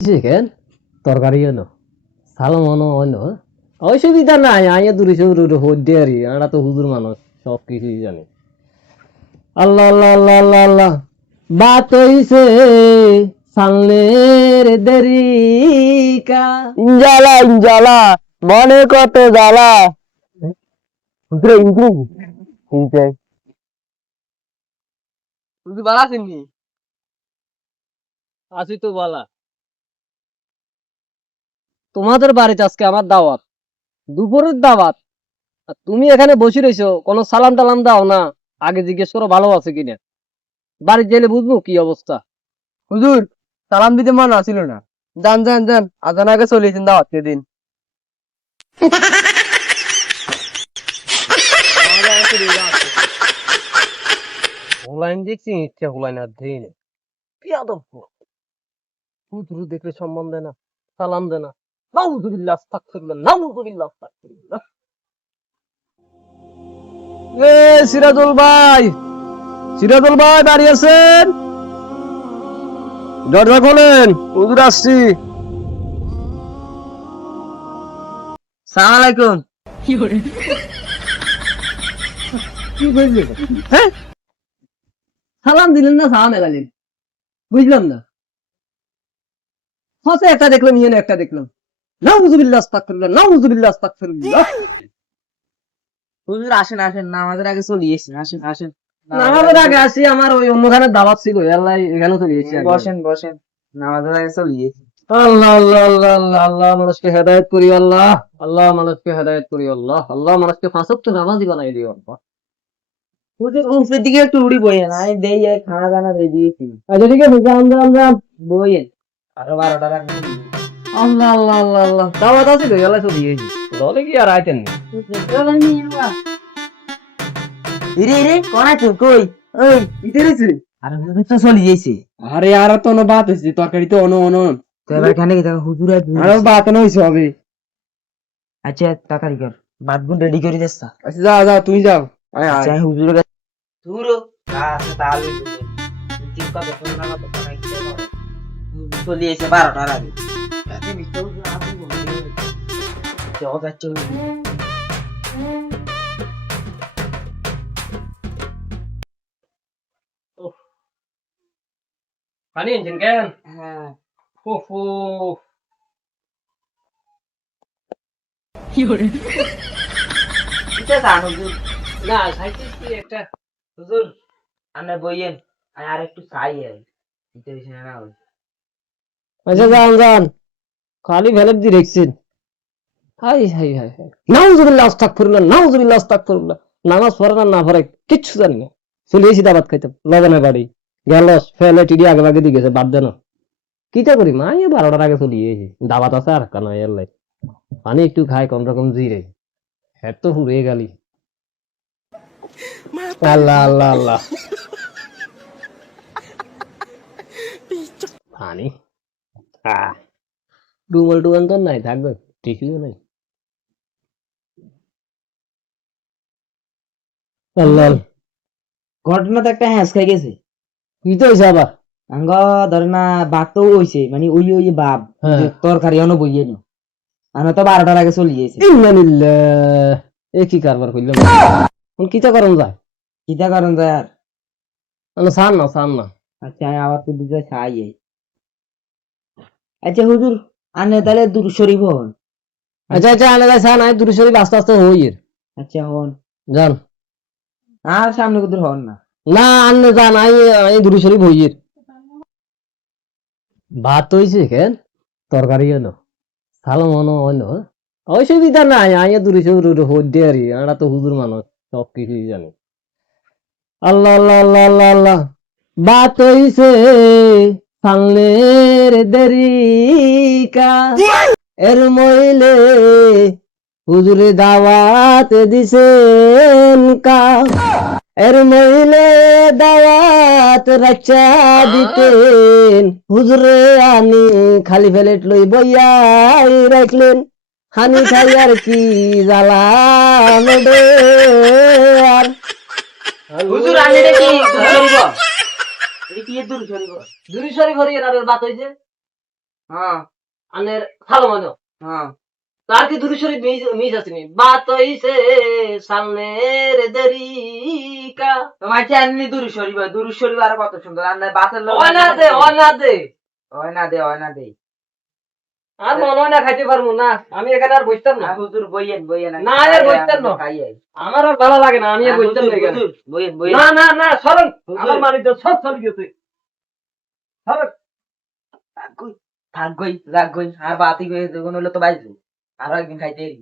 Chicken তরকারি এনো সালাম অনো অনো অসুবিধা নাই আইয়া দূরে সৌর হদ্দে আরি আমরা তো হুজুর মানুষ সব কিছুই জানি আল্লাহ আল্লাহ আল্লাহ আল্লাহ আল্লাহ বাত হইছে সামনের দেরিকা ইঞ্জালা ইঞ্জালা মনে কত জ্বালা হুজুরে ইঞ্জে হুজুর বালা আছেননি আসি তো বলা তোমাদের বাড়িতে আজকে আমার দাওয়াত দুপুরের দাওয়াত আর তুমি এখানে বসে রইছো কোনো সালাম টালাম দাও না আগে জিজ্ঞেস করো ভালো আছে কিনা বাড়ি গেলে বুঝবো কি অবস্থা হুজুর সালাম দিতে মন আসিল না যান যান যান আজান আগে চলেছেন দাওয়াত দিন হুলাইন দেখছি ইচ্ছা হুলাইন আর দেই না পিয়াদব হুজুর দেখলে সম্মান দেয় না সালাম দেয় না নাউজুবিল্লাহ আস্তাগফিরুল্লাহ নাউজুবিল্লাহ আস্তাগফিরুল্লাহ এ সিরাজুল ভাই বাড়ি আছেন দরজা খোলেন হুজুর আসছি সালাম আলাইকুম কি বুঝলি হ্যাঁ সালাম দিলেন না সালাম এলালেন বুঝলাম না হসে একটা দেখলাম ইয়ে একটা দেখলাম নাউজুবিল্লাহ আস্তাগফিরুল্লাহ নাউজুবিল্লাহ আস্তাগফিরুল্লাহ হুজুর আসেন আসেন নামাজের আগে চলিয়েছেন আসেন আসেন নামাজের আগে আসি আমার ওই অন্যখানে দাওয়াত ছিল আল্লাহ এখানে চলে এসেছি বসেন বসেন নামাজের আগে চলিয়েছি আল্লাহ আল্লাহ আল্লাহ আল্লাহ আল্লাহ মানুষকে হেদায়েত করি আল্লাহ আল্লাহ মানুষকে হেদায়েত করি আল্লাহ আল্লাহ মানুষকে পাঁচ ওয়াক্ত নামাজি বানাই দিও আল্লাহ হুজুর উপরের দিকে একটু উড়ি বইয়েন আমি দেই খানা দানা দিয়ে দিয়েছি আচ্ছা ঠিক আছে যান যান যান বইয়েন আরো 12টা রাখবেন আল্লাহ আল্লাহ আল্লাহ আল্লাহ দাওয়াত আছে তো আল্লাহ চলে এসেছি দলে কি আর আইতেন না ইরে ইরে কোন আছো কই ওই ইতে রইছে আরে হুজুর তো চলিয়েছে আরে আর তো অন্য বাত হয়েছে তরকারি তো অন্য অন্য তো এবার কেন কি দেখো হুজুর আরো বাত না হয়েছে হবে আচ্ছা তাড়াতাড়ি কর ভাত গুন রেডি করে দেস আচ্ছা যা যা তুই যাও আচ্ছা হুজুরের কাছে ধুরো আচ্ছা তাহলে চিন্তা করতে না তো কোন কি চলিয়েছে 12টার আগে আচ্ছা মিস্টার হুজুর আপনি বলুন যাও যাচ্ছে পানি আনছেন কেন হ্যাঁ ওহো এটা জানো হুজুর না খাইতেছি একটা হুজুর আপনি বইয়েন আর একটু চাই দিতে বেশি না ওই আচ্ছা যান যান খালি ভ্যালেট দিয়ে রেখছেন হাই হাই হাই হাই নাউজুবিল্লাহ আস্তাগফিরুল্লাহ নাউজুবিল্লাহ আস্তাগফিরুল্লাহ নামাজ পড়ে না পড়ে কিচ্ছু জানি না চলে এসি দাবাত খাইতাম লবণের বাড়ি গেল ফেলে টিডি আগে ভাগে দিয়ে গেছে বাদ দেন কিটা করি মা এই 12টার আগে চলে এসি দাবাত আছে আর কানা এর পানি একটু খাই কোন রকম জিরে হ্যাঁ তো হুড়ে গালি আল্লাহ আল্লাহ আল্লাহ পানি ডুমল টুমল তো নাই থাকবে টিসিও নাই আল্লাহ ঘটনা তো একটা হ্যাঁস খাই গেছে কি তো হয়েছে আবার আঙ্গ ধরে না ভাত তো হইছে মানে ওই ওই ভাব হ্যাঁ। তরকারি অন বইয়ে নো আমরা তো 12টার আগে চলে গেছি ইন্নালিল্লাহ এ কি কারবার কইলাম কোন কিটা করন যায় কিটা কারণ যায় আর সান না আচ্ছা আমি আবার তো দিতে চাই আচ্ছা হুজুর আনে তাহলে দূর শরীফ হন আচ্ছা আচ্ছা আনে যায় সান আই দূরে শরীফ আস্তে আস্তে হইয়ের আচ্ছা হন জান আর সামনে কুদুর হন না না আন্নে জান আই দূরে শরীফ হইয়ের ভাত হইছে কেন তরকারি এনো সালাম অনো অনো অসুবিধা নাই আইয়া দূরে শরীফ হইতে আরি আমরা তো হুজুর মানুষ সব কিছুই জানি আল্লাহ আল্লাহ আল্লাহ আল্লাহ আল্লাহ বাত হইছে সামনের দেরিকা এর মইলে হুজুরে দাওয়াত দিছেন কা এর মইলে দাওয়াত রাচা দিতেন হুজুরে আনি খালি প্লেট লই বইয়াই রাখলেন হানি খাই আর কি জ্বালা মেডে আর হুজুর আনে কি দূর শরীফ এই কি দূর শরীফ দূরে শরীফ হরিয়ে রাবের বাত হইছে হ্যাঁ আনের ভালো মনে হ্যাঁ তার কি দুরু শরীফ মিস আসেনি বাত হইছে সামনের দেরিকা তোমার চাননি দুরু শরীফ আরো কত সুন্দর আর না বাতের লোক ওই না দে হয় না দে আর মনে হয় না খাইতে পারবো না আমি এখানে আর বসতাম না হুজুর বইয়েন না, আর বসতেন না। খাইয়ে আমার আর ভালো লাগে না আমি আর বসতাম না এখানে হুজুর বইয়েন না না না সরল হুজুর। আমার মানি তো সব চলে গেছে সরল থাক গই রাখ গই আর বাতি গই যখন হলো তো বাইজু আরো একদিন খাইতে এরি